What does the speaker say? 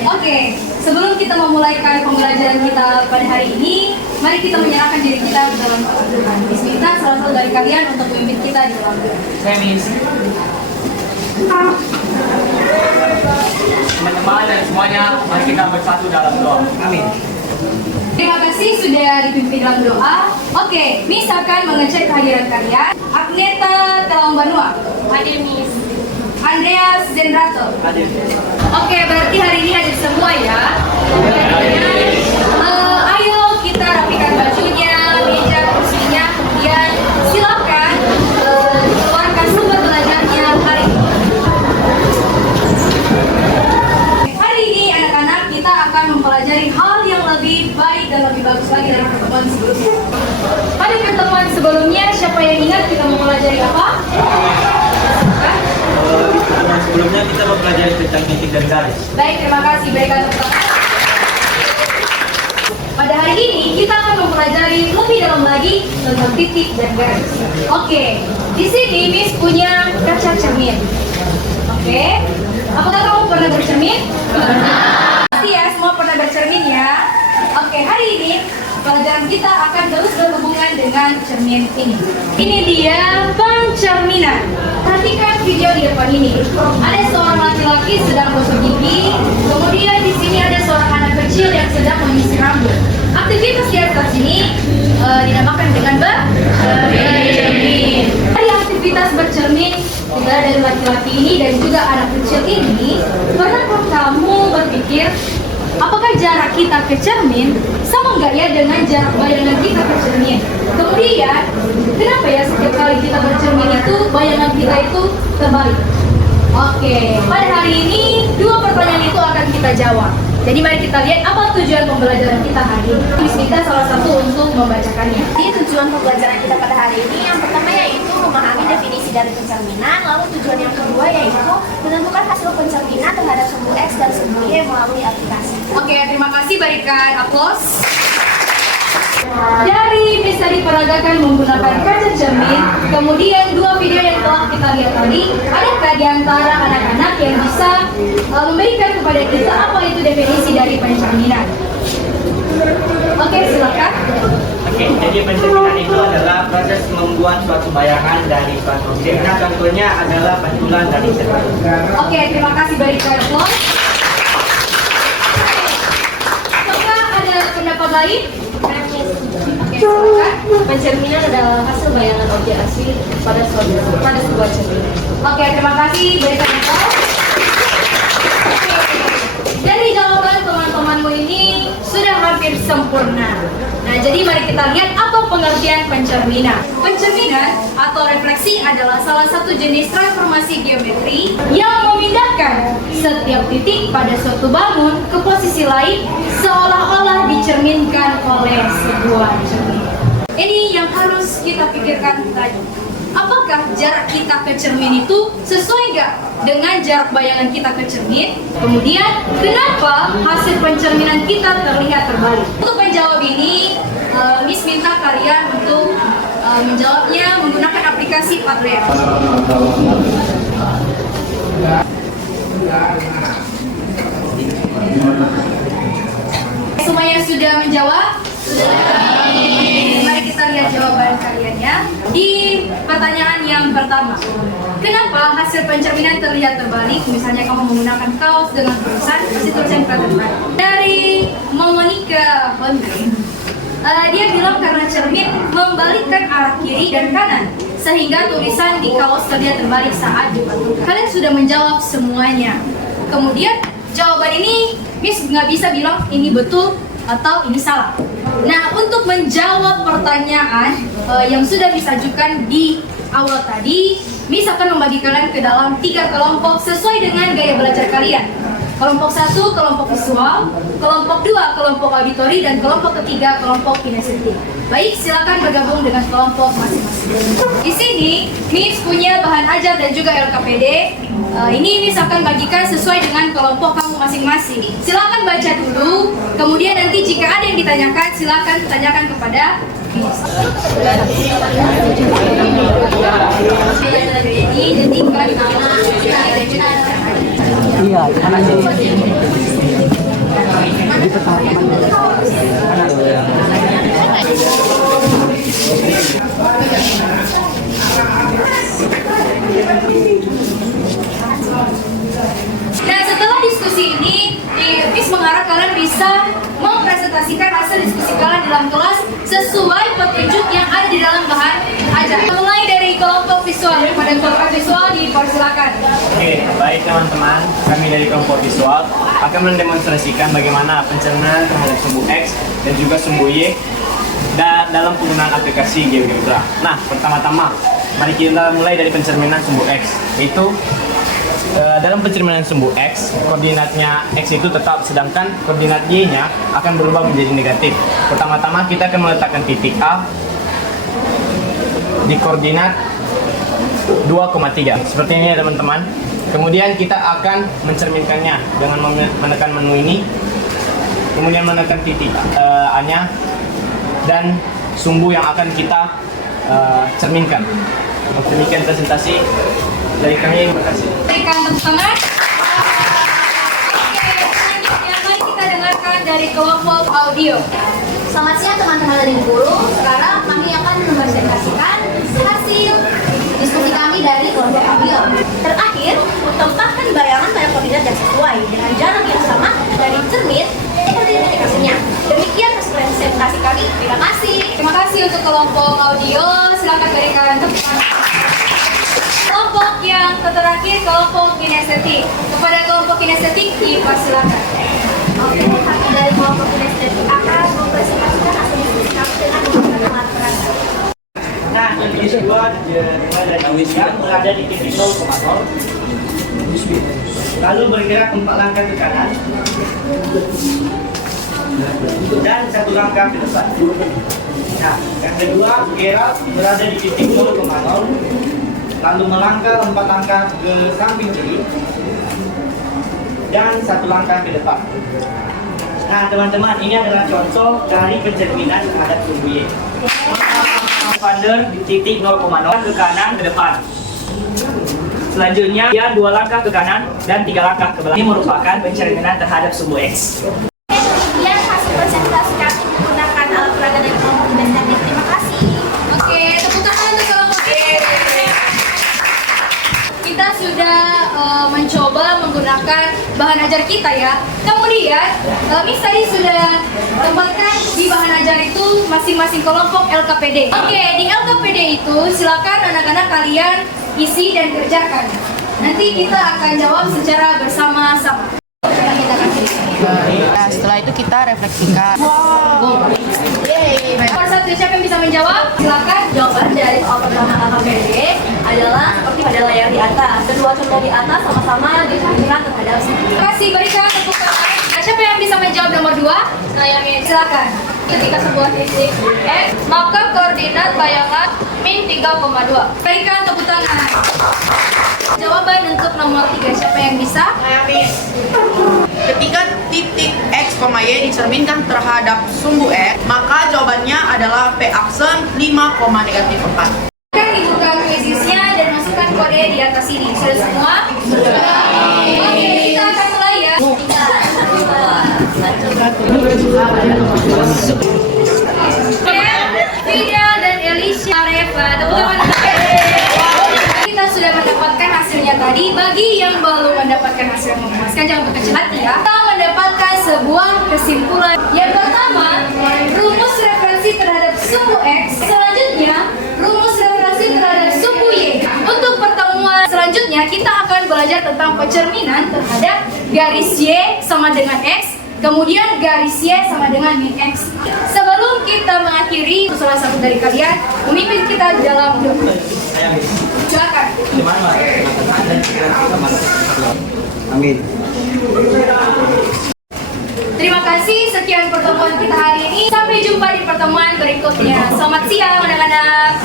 Oke, sebelum kita memulaikan pembelajaran kita pada hari ini, mari kita menyerahkan diri kita dalam Tuhan. Bismillah, salah satu dari kalian untuk memimpin kita di dalam doa. Saya Miss. Teman-teman dan semuanya, mari kita bersatu dalam doa. Amin. Terima kasih sudah dipimpin dalam doa. Oke, Miss akan mengecek kehadiran kalian. Agneta Telombanua. Hadir, Miss. Andreas Zendrato. Hadir. Oke, berarti hari ini hadir semua ya. Ayo kita rapikan bajunya, meja, kursinya, kemudian silakan keluarkan sumber belajarnya hari ini. Hari ini anak-anak kita akan mempelajari hal yang lebih baik dan lebih bagus lagi dari pertemuan sebelumnya. Pada pertemuan sebelumnya, siapa yang ingat kita mempelajari apa? Sebelumnya kita mempelajari tentang titik dan garis. Baik, terima kasih. Berikan tepuk tangan. Pada hari ini kita akan mempelajari lebih dalam lagi tentang titik dan garis. Oke, di sini Miss punya kaca cermin. Oke, apakah kamu pernah bercermin? Pasti ya, semua pernah bercermin ya. Oke, hari ini pelajaran kita akan terus berhubungan dengan cermin ini. Ini dia pencerminan. Perhatikan video di depan ini. Ada seorang laki-laki sedang gosok gigi. Kemudian di sini ada seorang anak kecil yang sedang menyisir rambut. Aktivitas di atas ini dinamakan dengan bercermin. Dari aktivitas bercermin tinggal dari laki-laki ini dan juga anak kecil ini, pernahkah kamu berpikir apakah jarak kita ke cermin sama nggak ya dengan jarak bayangan kita ke cermin? Kemudian, kenapa ya setiap kali kita bercermin itu bayangan kita itu terbalik? Oke, pada hari ini dua pertanyaan itu akan kita jawab. Jadi mari kita lihat apa tujuan pembelajaran kita hari ini. Miss kita salah satu untuk membacakannya. Jadi tujuan pembelajaran kita pada hari ini yang pertama yaitu memahami definisi dari pencerminan. Lalu tujuan yang kedua yaitu menentukan hasil pencerminan terhadap sumbu X dan sumbu Y melalui aplikasi. Oke, terima kasih, berikan aplaus. Dari Miss tadi peragakan menggunakan kaca cermin, kemudian dua video yang telah kita lihat tadi, adakah di antara anak-anak yang bisa memberikan kepada kita apa itu definisi dari pencerminan? Oke, silakan. Oke, jadi pencerminan itu adalah proses membuat suatu bayangan dari suatu objek. Nah, contohnya adalah pantulan dari cermin. Oke, terima kasih, berikan aplaus. Apakah ada pendapat lain? Oke, silakan. Pencerminan adalah hasil bayangan objek asli pada sebuah cermin. Oke, terima kasih, berikan aplaus. Dari jawaban teman-temanmu ini sudah hampir sempurna. Nah, jadi mari kita lihat apa pengertian pencerminan. Pencerminan atau refleksi adalah salah satu jenis transformasi geometri yang memindahkan setiap titik pada suatu bangun ke posisi lain seolah-olah dicerminkan oleh sebuah cermin. Ini yang harus kita pikirkan tadi. Apakah jarak kita ke cermin itu sesuai nggak dengan jarak bayangan kita ke cermin? Kemudian, kenapa hasil pencerminan kita terlihat terbalik? Untuk menjawab ini, Miss minta kalian untuk menjawabnya menggunakan aplikasi Padlet. Semuanya sudah menjawab? Mari kita lihat jawaban kalian ya. Di pertanyaan yang pertama, kenapa hasil pencerminan terlihat terbalik? Misalnya kamu menggunakan kaos dengan tulisan, kasih tulisan ke depan. Dari Monica Honke, dia bilang karena cermin membalikkan arah kiri dan kanan, sehingga tulisan di kaos terlihat terbalik saat dibentuk. Kalian sudah menjawab semuanya. Kemudian jawaban ini Miss nggak bisa bilang ini betul atau ini salah. Nah, untuk menjawab pertanyaan yang sudah disajukan di awal tadi, Miss akan membagi kalian ke dalam 3 kelompok sesuai dengan gaya belajar kalian. Kelompok 1, kelompok visual, kelompok 2, kelompok auditori, dan kelompok ketiga, kelompok kinestetik. Baik, silakan bergabung dengan kelompok masing-masing. Di sini, Miss punya bahan ajar dan juga LKPD. Ini Miss akan bagikan sesuai dengan kelompok kamu masing-masing. Silakan baca dulu, kemudian nanti jika ada yang ditanyakan, silakan tanyakan kepada Miss. Jadi, Iya, Dan setelah diskusi ini, Miss mengharap kalian bisa mempresentasikan hasil diskusi kalian dalam kelas sesuai petunjuk yang ada di dalam bahan ajar. Mulai dari kelompok visual, pada kelompok visual dipersilakan. Oke, baik teman-teman, kami dari kelompok visual akan mendemonstrasikan bagaimana pencernaan terhadap sumbu X dan juga sumbu Y dalam penggunaan aplikasi GeoGebra. Nah, pertama-tama, mari kita mulai dari pencerminan sumbu X, yaitu dalam pencerminan sumbu X, koordinatnya X itu tetap, sedangkan koordinat Y-nya akan berubah menjadi negatif. Pertama-tama kita akan meletakkan titik A di koordinat 2,3 seperti ini ya teman-teman. Kemudian kita akan mencerminkannya dengan menekan menu ini, kemudian menekan titik A-nya dan sumbu yang akan kita cerminkan. Demikian presentasi dari kami, terima kasih. Berikan tepuk tangan. Oke, selanjutnya mari kita dengarkan dari kelompok audio. Selamat siang teman-teman dari guru. Sekarang kami akan mempresentasikan hasil diskusi kami dari kelompok audio. Terakhir, tempatkan bayangan pada koordinat yang sesuai dengan jarak yang sama dari cermin ke aplikasinya. Demikian presentasi kami. Terima kasih. Terima kasih untuk kelompok audio. Silakan berikan tepuk tangan. Kelompok yang terakhir, kelompok kinestetik. Kepada kelompok kinestetik dipersilakan. Oke, kami dari kelompok kinestetik akan mempresentasikan hasil diskusi kami dengan menggunakan alat perasa. Nah, yang kedua dimulai dari yang berada di titik 0,0. Lalu bergerak 4 langkah ke kanan dan 1 langkah ke depan. Nah, yang kedua bergerak berada di titik 0,0. Lalu melangkah 4 langkah ke samping kiri dan 1 langkah ke depan. Nah teman-teman, ini adalah contoh dari pencerminan terhadap sumbu Y. Expander di titik 0,0 ke kanan ke depan. Selanjutnya dia 2 langkah ke kanan dan 3 langkah ke belakang. Ini merupakan pencerminan terhadap sumbu X. Sekian hasil presentasi kami menggunakan alat peraga dari kelompok kinestetik. Terima kasih. Oke, tepuk tangan untuk kelompok kinestetik. Kita sudah mencoba menggunakan bahan ajar kita ya. Kemudian, Miss tadi sudah tempatkan di bahan ajar itu masing-masing kelompok LKPD. Oke, di LKPD itu silakan anak-anak kalian isi dan kerjakan. Nanti kita akan jawab secara bersama-sama. Nah, setelah itu kita refleksikan. Nomor 1, siapa yang bisa menjawab? Silakan. Jawaban dari soal pertama LKPD adalah seperti pada layar di atas. Kedua contoh di atas sama-sama dicerminkan terhadap sendiri. Terima kasih, berikan tepuk tangan. Nah, siapa yang bisa menjawab nomor 2? Saya silakan. Ketika sebuah titik X, maka koordinat bayangan min 3,2. Berikan tepuk tangan. Jawaban untuk nomor 3, siapa yang bisa? Ketika titik X, Y dicerminkan terhadap sumbu X, maka jawabannya adalah P aksen 5,-4. Akan dibuka quizisnya dan masukkan kode di atas sini. Sudah semua? Oke, kita akan mulai ya. Fidel dan Elisha Reva, tepuk tangan. Kita sudah mendapatkan hasilnya tadi. Bagi yang belum mendapatkan hasil yang memuaskan, jangan berkecil hati ya. Kita mendapatkan sebuah kesimpulan. Yang pertama, rumus referensi terhadap sumbu X. Selanjutnya, rumus referensi terhadap sumbu Y. Untuk pertemuan selanjutnya, kita akan belajar tentang pencerminan terhadap garis Y sama dengan X, kemudian garis Y sama dengan min X. Sebelum kita mengakhiri, salah satu dari kalian memimpin kita dalam doa. Silakan. Amin. Terima kasih, sekian pertemuan kita hari ini. Sampai jumpa di pertemuan berikutnya. Selamat siang anak-anak.